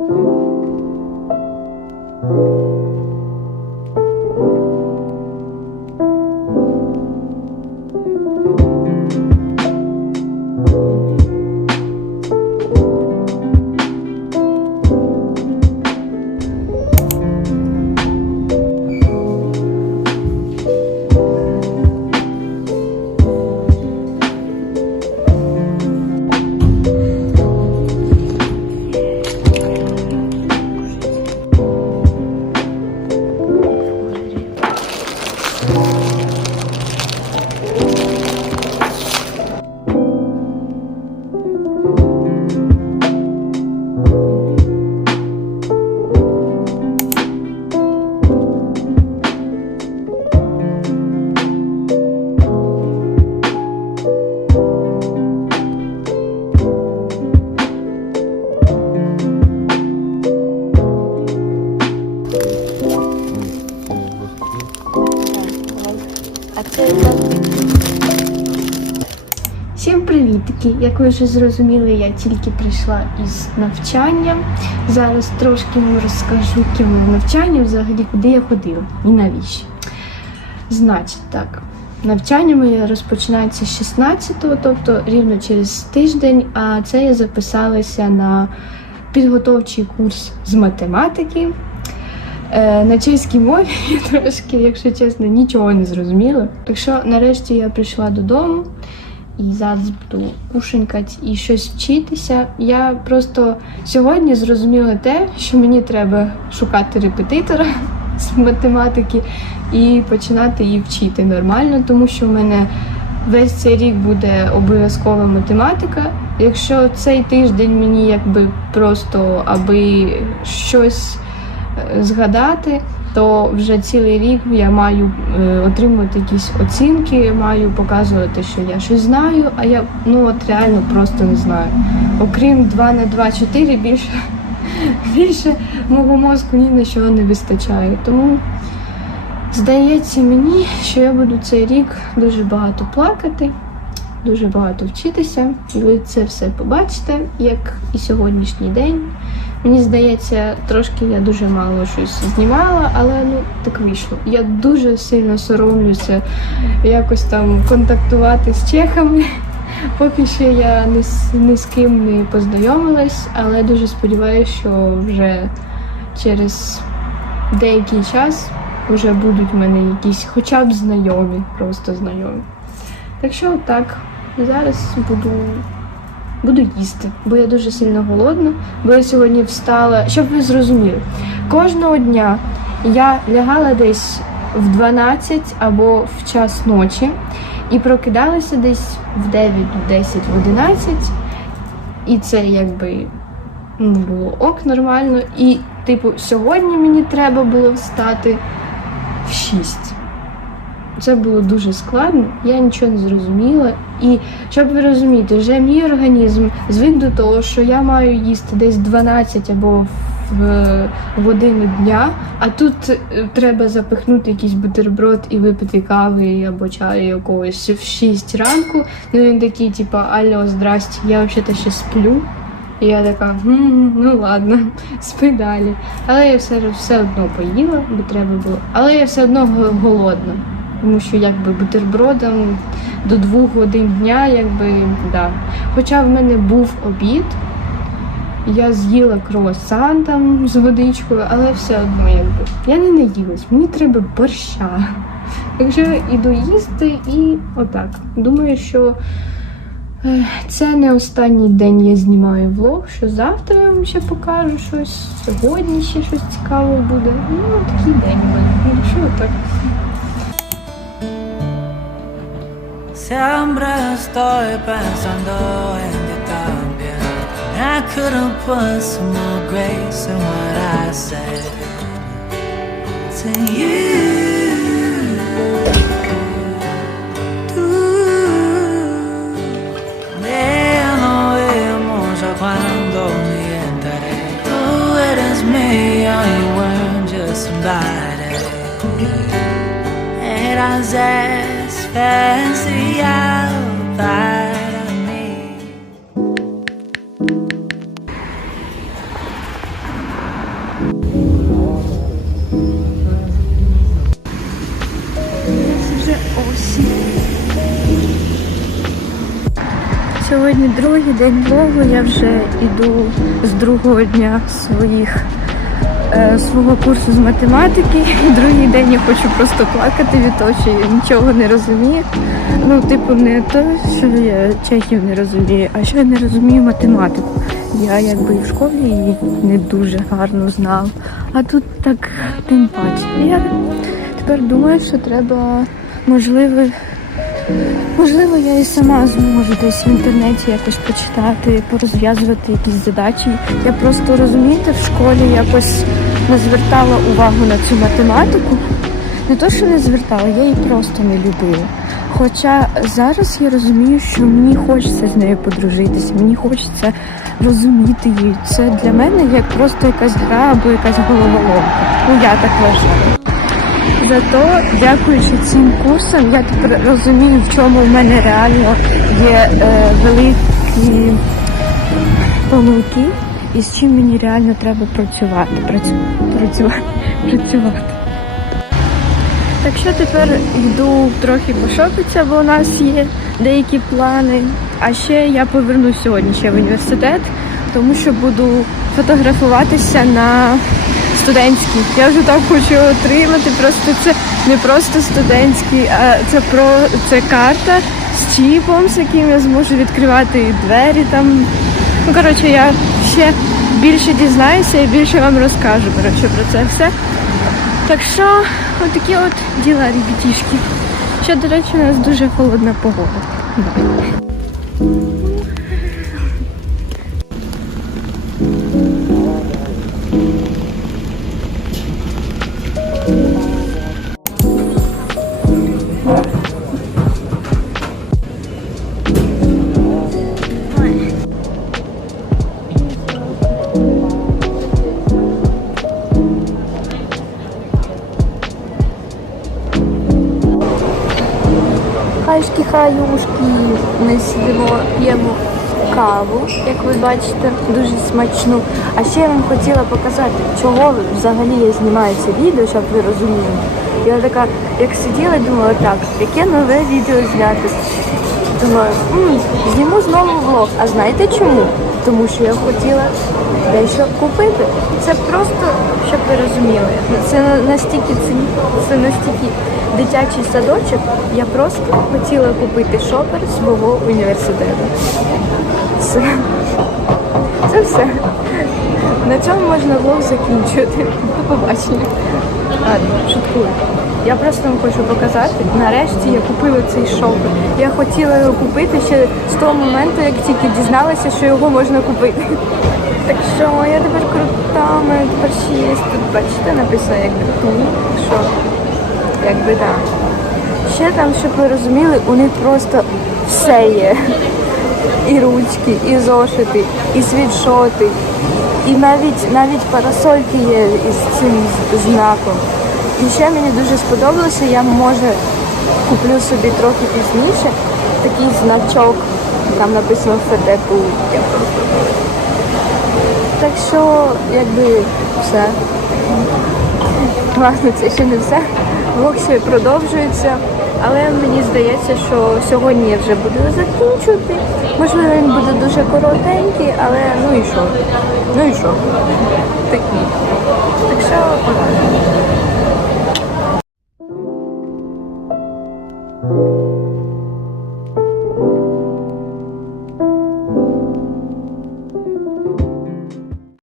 А Всім привітки! Як ви вже зрозуміли, я тільки прийшла із навчання. Зараз трошки вам розкажу, яке навчання, взагалі, куди я ходила і навіщо. Значить, так, навчання моє розпочинається з 16-го, тобто рівно через тиждень, а це я записалася на підготовчий курс з математики. Е, На чеській мові я трошки, якщо чесно, нічого не зрозуміла. Так що нарешті я прийшла додому і зараз кушенькати і щось вчитися. Я просто сьогодні зрозуміла те, що мені треба шукати репетитора з математики і починати її вчити нормально, тому що в мене весь цей рік буде обов'язкова математика. Якщо цей тиждень мені якби просто аби щось е, згадати, то вже цілий рік я маю е, отримувати якісь оцінки, маю показувати, що я щось знаю, а я ну от реально просто не знаю. Окрім 2 на 2, 4, більше, більше мого мозку ні на що не вистачає. Тому здається мені, що я буду цей рік дуже багато плакати, дуже багато вчитися. І ви це все побачите, як і сьогоднішній день. Мені здається, трошки я дуже мало щось знімала, але ну так вийшло. Я дуже сильно соромлюся якось там контактувати з чехами. Поки що я ні з, ні з ким не познайомилась, але дуже сподіваюся, що вже через деякий час вже будуть в мене якісь хоча б знайомі, просто знайомі. Так що так, зараз буду Буду їсти, бо я дуже сильно голодна, бо я сьогодні встала, щоб ви зрозуміли, кожного дня я лягала десь в 12 або в час ночі і прокидалася десь в 9, в 10, в 11. І це якби ну, було ок нормально. І, типу, сьогодні мені треба було встати в 6. Це було дуже складно, я нічого не зрозуміла. І щоб ви розумієте, вже мій організм звик до того, що я маю їсти десь 12 або в годину дня, а тут е, треба запихнути якийсь бутерброд і випити кави або чаю якогось в 6 ранку. Ну він такий, типа, алло, здрасте, я взагалі ще сплю. І я така, «М, ну ладно, спи далі. Але я все, все одно поїла, бо треба було. Але я все одно голодна. Тому що якби бутербродом до двох годин дня, якби да. Хоча в мене був обід, я з'їла круасан там з водичкою, але все одно якби я не наїлась, мені треба борща. Якщо іду їсти і отак. Думаю, що е, це не останній день я знімаю влог, що завтра я вам ще покажу щось, сьогодні ще щось цікаве буде. Ну, такий день у. Ну, так? Siempre estoy pensando en ti también. I couldn't put some more grace in what I said to you. Сьогодні другий день влогу, я вже йду з другого дня своїх е, свого курсу з математики. Другий день я хочу просто плакати від того, що я нічого не розумію. Ну, типу, не те, що я чехів не розумію, а що я не розумію математику. Я якби і в школі її не дуже гарно знав. А тут так тим паче. Я тепер думаю, що треба можливо. Можливо, я і сама зможу десь в інтернеті якось почитати, порозв'язувати якісь задачі. Я просто розумієте, в школі якось не звертала увагу на цю математику. Не то, що не звертала, я її просто не любила. Хоча зараз я розумію, що мені хочеться з нею подружитися, мені хочеться розуміти її. Це для мене як просто якась гра або якась головоломка. Ну я так вважаю. Зато, дякуючи цим курсам, я тепер розумію, в чому в мене реально є е, великі помилки і з чим мені реально треба працювати. Працю... Працювати. Працювати. Так що тепер йду трохи пошопитися, бо у нас є деякі плани. А ще я повернусь сьогодні ще в університет, тому що буду фотографуватися на студентський. Я вже так хочу отримати. Просто це не просто студентський, а це про це карта з чіпом, з яким я зможу відкривати і двері там. Ну коротше, я ще більше дізнаюся і більше вам розкажу коротше, про це все. Так що отакі от діла, ребятішки. Ще, до речі, у нас дуже холодна погода. Хаюшки, ми сидимо, п'ємо каву, як ви бачите, дуже смачну. А ще я вам хотіла показати, чого взагалі я знімаю це відео, щоб ви розуміли. Я така, як сиділа, думала, так, яке нове відео зняти. Думаю, «М, зніму знову влог. А знаєте чому? Тому що я хотіла дещо купити. Це просто, щоб ви розуміли. Це настільки це, настільки дитячий садочок. Я просто хотіла купити шопер свого університету. Все. Це все. На цьому можна влог закінчувати. До побачення. Ладно, шуткую. Я просто вам хочу показати. Нарешті я купила цей шопер. Я хотіла його купити ще з того моменту, як тільки дізналася, що його можна купити. Так що я тепер крута, у тепер ще є. Тут бачите, написано як ту, що якби так. Ще там, щоб ви розуміли, у них просто все є. І ручки, і зошити, і світшоти, і навіть навіть парасольки є із цим знаком. І ще мені дуже сподобалося, я може куплю собі трохи пізніше такий значок, там написано ФТПУ. Я. Так що, якби все. Ладно, це ще не все. Ще продовжується. Але мені здається, що сьогодні я вже буду закінчувати. Можливо, він буде дуже коротенький, але ну і що? Ну і що? Такий. Так що